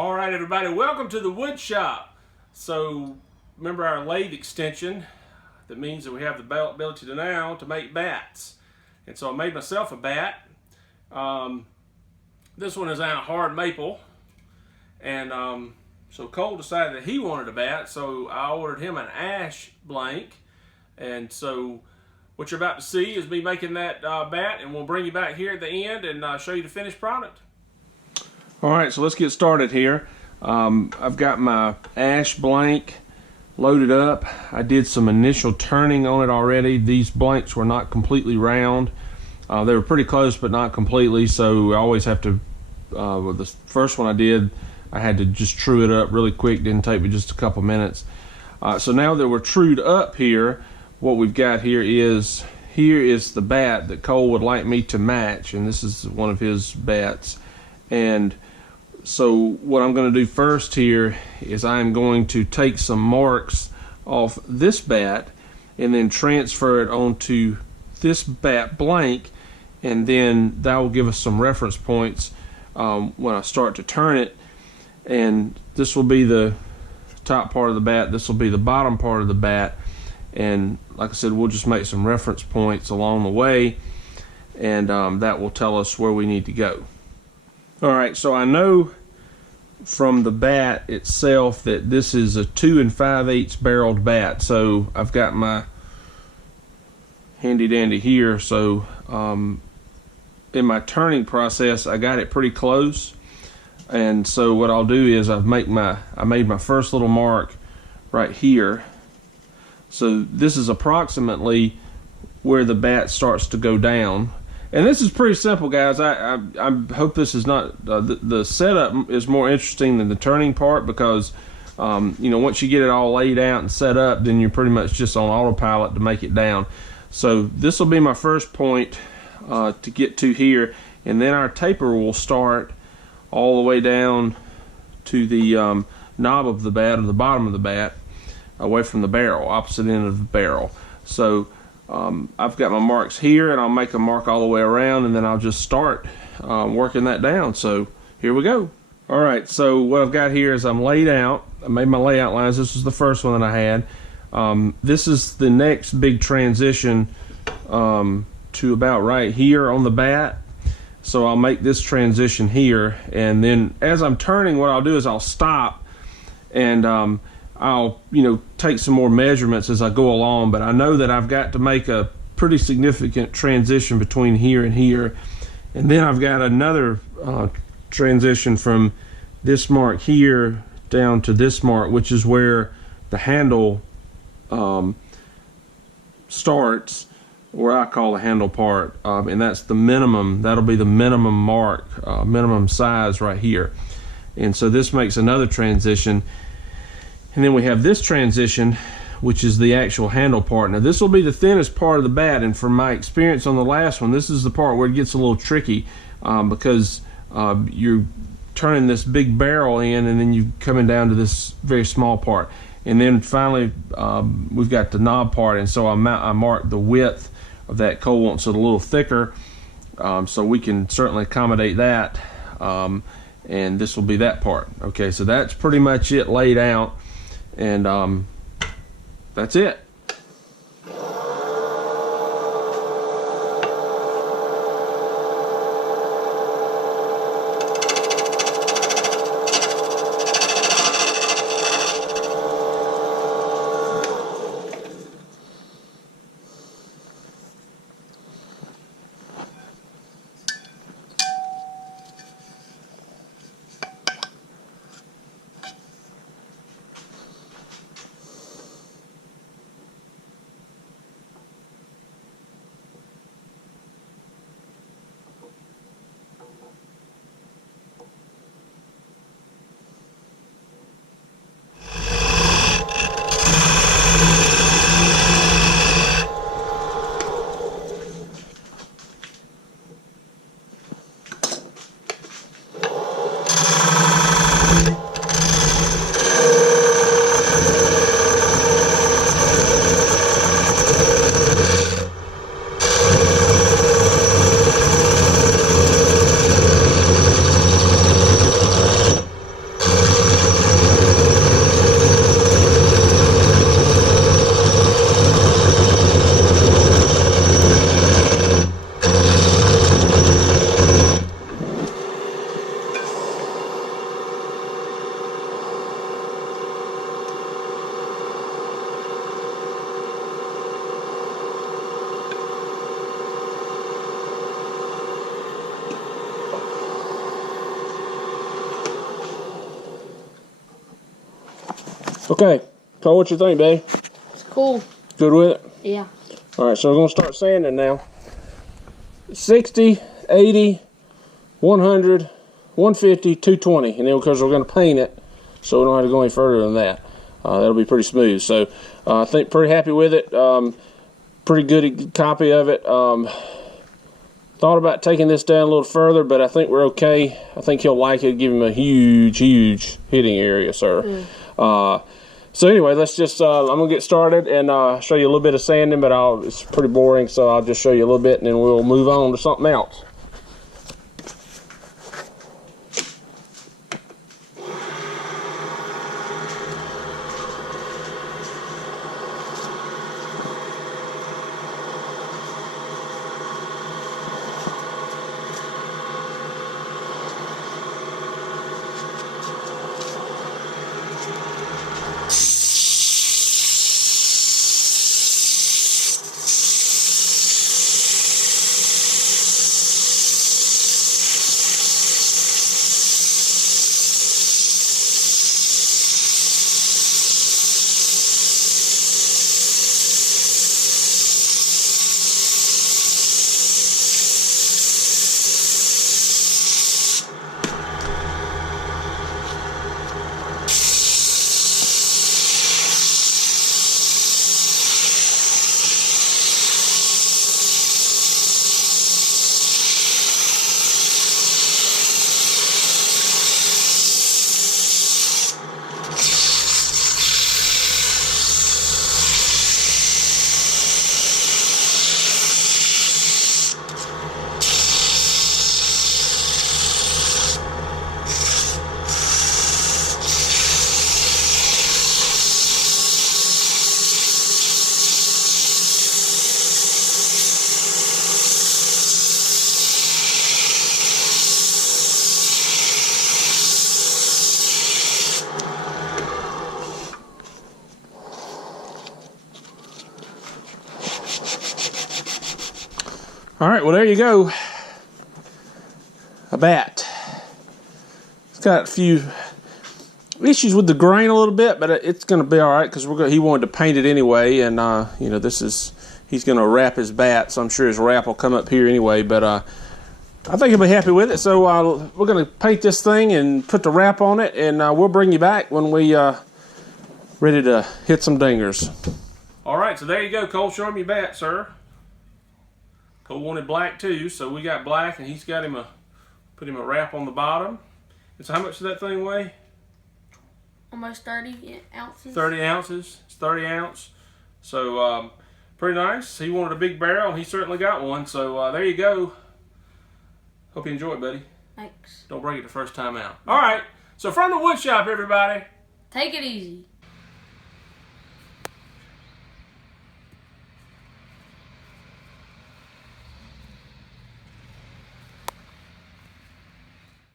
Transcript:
All right, everybody, welcome to the wood shop. So remember our lathe extension? That means that we have the ability to now to make bats. And so I made myself a bat. This one is out of hard maple. And so Cole decided that he wanted a bat, so I ordered him an ash blank. And so what you're about to see is me making that bat, and we'll bring you back here at the end and show you the finished product. All right, so let's get started here. I've got my ash blank loaded up. I did some initial turning on it already. These blanks were not completely round. They were pretty close, but not completely, so I always have to, with the first one I did, I had to just true it up really quick. Didn't take me just a couple minutes. So now that we're trued up here, what we've got here is the bat that Cole would like me to match, and this is one of his bats. And so what I'm going to do first here is I'm going to take some marks off this bat and then transfer it onto this bat blank, and then that will give us some reference points when I start to turn it. And this will be the top part of the bat, this will be the bottom part of the bat, and like I said, we'll just make some reference points along the way, and that will tell us where we need to go. Alright, so I know from the bat itself that this is a 2 5/8 barreled bat, so I've got my handy dandy here. So in my turning process I got it pretty close, and so what I'll do is I made my first little mark right here. So this is approximately where the bat starts to go down. And this is pretty simple, guys. I hope this is not the setup is more interesting than the turning part, because you know, once you get it all laid out and set up, then you're pretty much just on autopilot to make it down. So this will be my first point to get to here, and then our taper will start all the way down to the knob of the bat, or the bottom of the bat, away from the barrel, opposite end of the barrel. So I've got my marks here, and I'll make a mark all the way around, and then I'll just start working that down. So here we go. Alright, so what I've got here is I'm laid out. I made my layout lines. This was the first one that I had. This is the next big transition to about right here on the bat. So I'll make this transition here, and then as I'm turning, what I'll do is I'll stop, and I'll, you know, take some more measurements as I go along, but I know that I've got to make a pretty significant transition between here and here. And then I've got another transition from this mark here down to this mark, which is where the handle starts, where I call the handle part, and that's the minimum. That'll be the minimum mark, minimum size right here. And so this makes another transition. And then we have this transition, which is the actual handle part. Now this will be the thinnest part of the bat, and from my experience on the last one, this is the part where it gets a little tricky, because you're turning this big barrel in, and then you're coming down to this very small part. And then finally we've got the knob part, and so I mark the width of that. Cole wants it a little thicker, so we can certainly accommodate that, and this will be that part. Okay, so that's pretty much it laid out. And that's it. Okay, Cole, what you think, babe? It's cool. Good with it? Yeah. All right, so we're going to start sanding now. 60, 80, 100, 150, 220. And then because we're going to paint it, so we don't have to go any further than that. That'll be pretty smooth. So I think pretty happy with it. Pretty good copy of it. Thought about taking this down a little further, but I think we're okay. I think he'll like it. Give him a huge, huge hitting area, sir. So anyway, let's just, I'm going to get started and show you a little bit of sanding, but it's pretty boring, so I'll just show you a little bit and then we'll move on to something else. All right, well, there you go. A bat. It's got a few issues with the grain a little bit, but it's going to be all right because he wanted to paint it anyway, and you know, he's going to wrap his bat, so I'm sure his wrap will come up here anyway. But I think he'll be happy with it. So we're going to paint this thing and put the wrap on it, and we'll bring you back when we ready to hit some dingers. All right, so there you go, Cole. Show him your bat, sir. Cole wanted black too, so we got black, and he's got put him a wrap on the bottom. And so how much does that thing weigh? Almost 30 ounces. 30 ounces. It's 30 ounce. So pretty nice. He wanted a big barrel, and he certainly got one. So there you go. Hope you enjoy it, buddy. Thanks. Don't break it the first time out. All right. So from the wood shop, everybody. Take it easy.